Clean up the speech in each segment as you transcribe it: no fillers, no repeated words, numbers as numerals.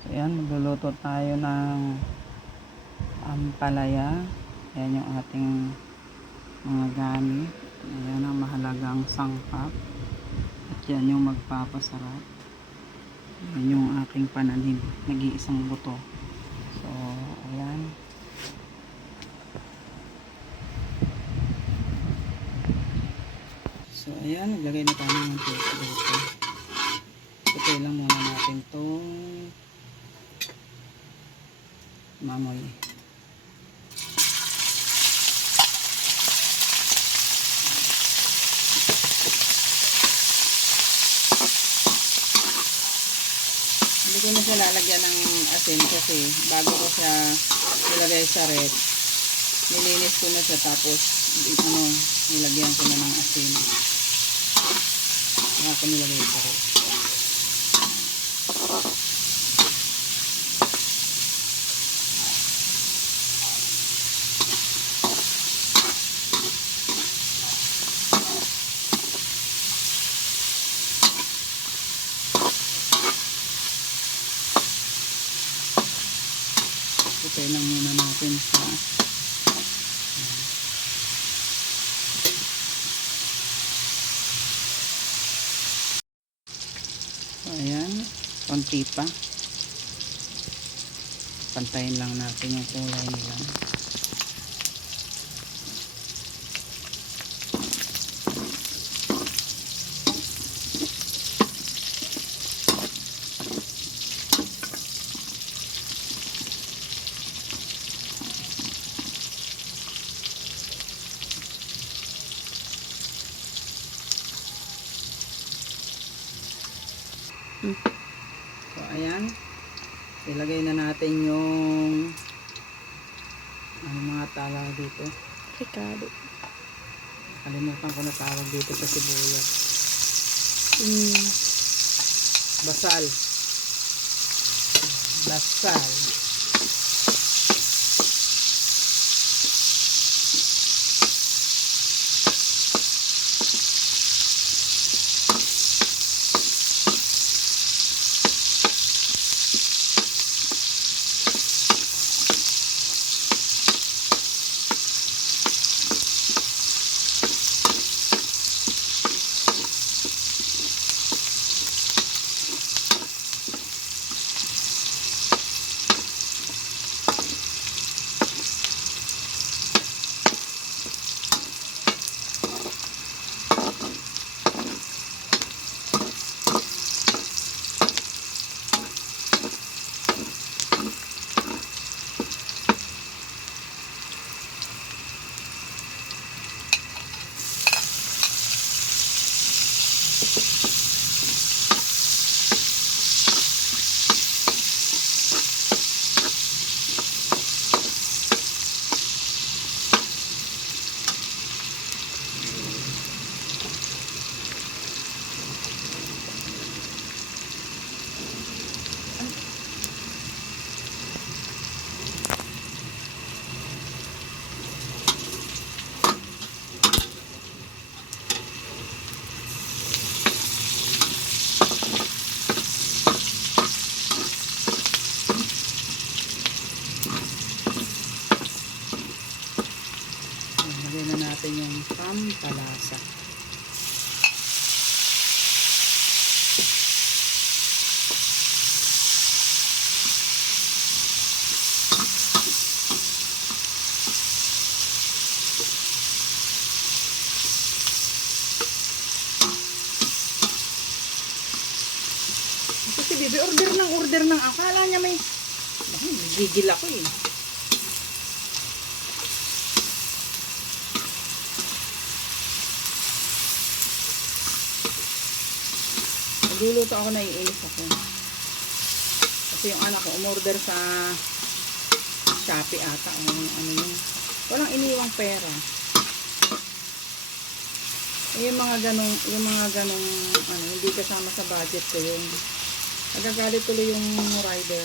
So ayan, magluluto tayo ng ampalaya. Ayan yung ating mga gamit. Ayan ang mahalagang sangkap. At yan yung magpapasarap. Ayan yung aking pananim. Nag-iisang buto. So ayan. So ayan, naglagay na tayo ng tubig dito. Putay lang muna natin itong mamoy. Hindi ko na siya lalagyan ng asin kasi bago ko siya ilagay sa rep, nilinis ko na siya tapos nilagyan ko na ng asin. Saka ko nilagay sa rep. Putay lang muna natin sa so ayan, konti pa. Pantayin lang natin yung kulay nila. So ayan, ilagay na natin yung mga tawag dito, Ricado. kalimutan ko na tawag dito sa sibuyas. Basal. Lagyan na natin yung pampalasa. Kasi bibi, order ng akala niya may gigil ako eh. Nagluluto ako, naiinis ako. Kasi yung anak ko umorder sa Shopee ata. Ano yun. Walang iniwang pera. Yung mga ganong hindi kasama sa budget ko yun. Nagagalit tuloy yung rider.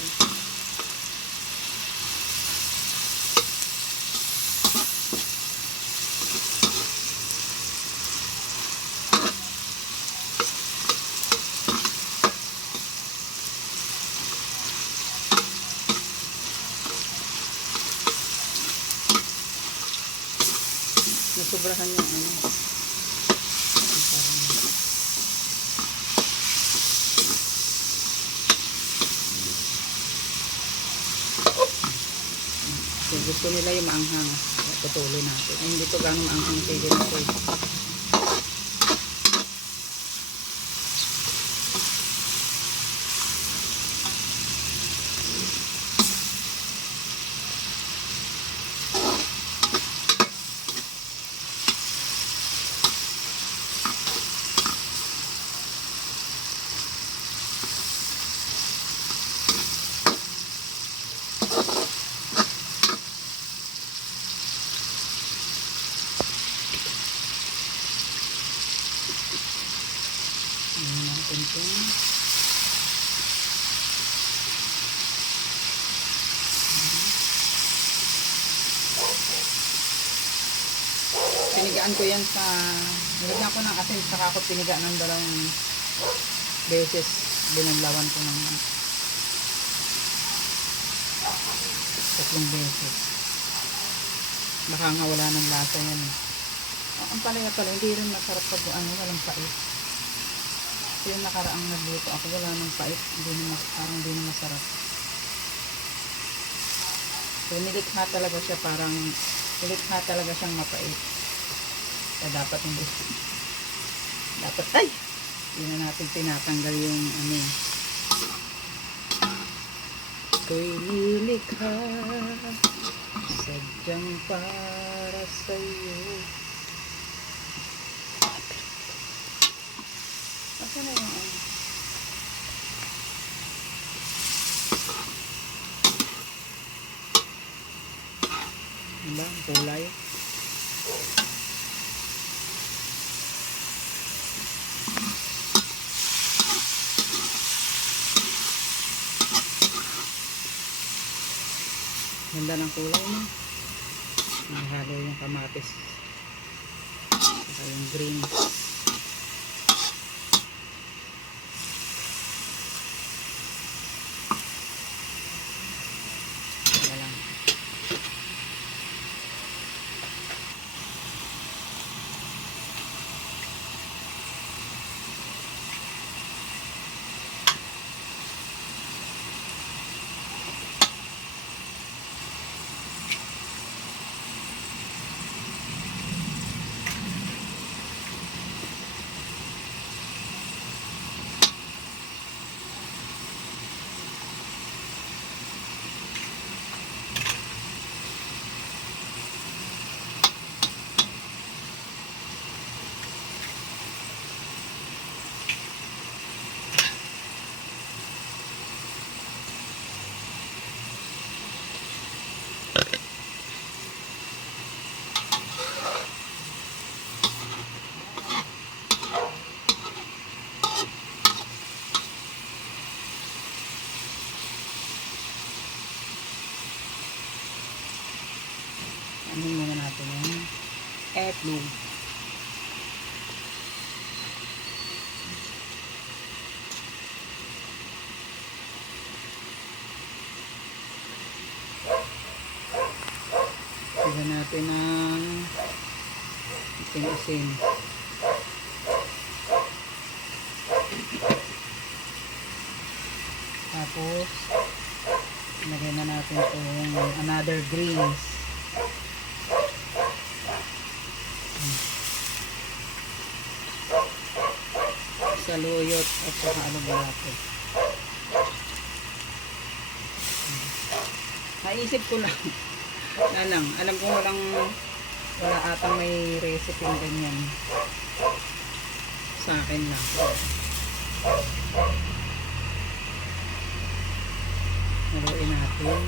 Nasobrahan yung ano. Parang, so, gusto nila yung maanghang. Patuloy natin. Ay, hindi to gano'ng maanghang pwede na ito. Ayan natin ito. Pinigaan ko yan sa, nilagyan ko ng asin, saka ako pinigaan ng 2 beses. Binanlawan ko ng 3 beses. Baka nga wala ng lasa yan. Ang palaya pala, hindi rin masarap pag ano, walang pait. So yung nakaraang nagluto ako, wala ng pait. Parang hindi na masarap. So nilikha talaga siya, parang nilikha talaga siyang mapait. Kaya dapat hindi. Dapat, ay! Hindi na natin tinatanggal yung ano. Ako'y nilikha sadyang para sa'yo. Asa na yung ano? Diba? Ang kulay. Ganda ng kulay mo. Nahalo yung kamatis. Saka yung green. Saka lang. Ano muna natin yung eggnog. Lagyan natin ng itim-isim. Tapos lagyan na natin itong another greens. Saluyot at saka alublato. Naisip ko lang. Alam ko wala atang may recipe ng ganyan. Sa akin lang. Haluin natin.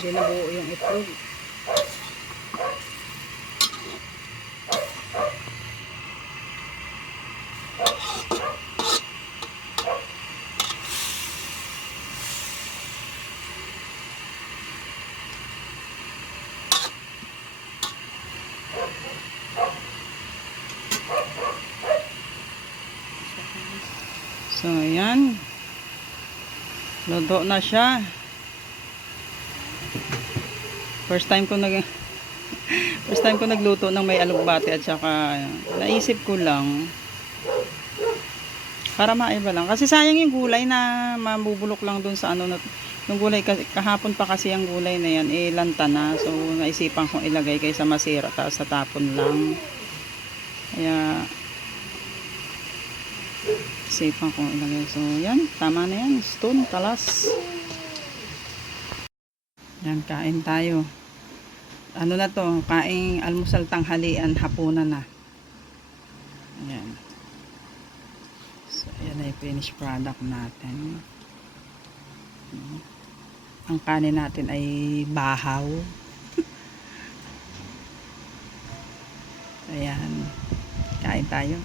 Hindi nabuo yung itlog. So, ayan. Luto na siya. First time ko nagluto ng may alugbati at saka naisip ko lang para maiba lang. Kasi sayang yung gulay na mabubulok lang dun sa ano na yung gulay kahapon pa kasi ang gulay na yan lanta na. So naisipan kong ilagay kaysa masira tapos sa tapon lang. Kaya isipan kong ilagay. So yan, tama na yan. Stone, talas. Yan, kain tayo. Ano na to, kaing almusal, tanghalian, hapunan na. Ayan. So, ayan na yung finished product natin. Ang kanin natin ay bahaw. Ayan. Kain tayo.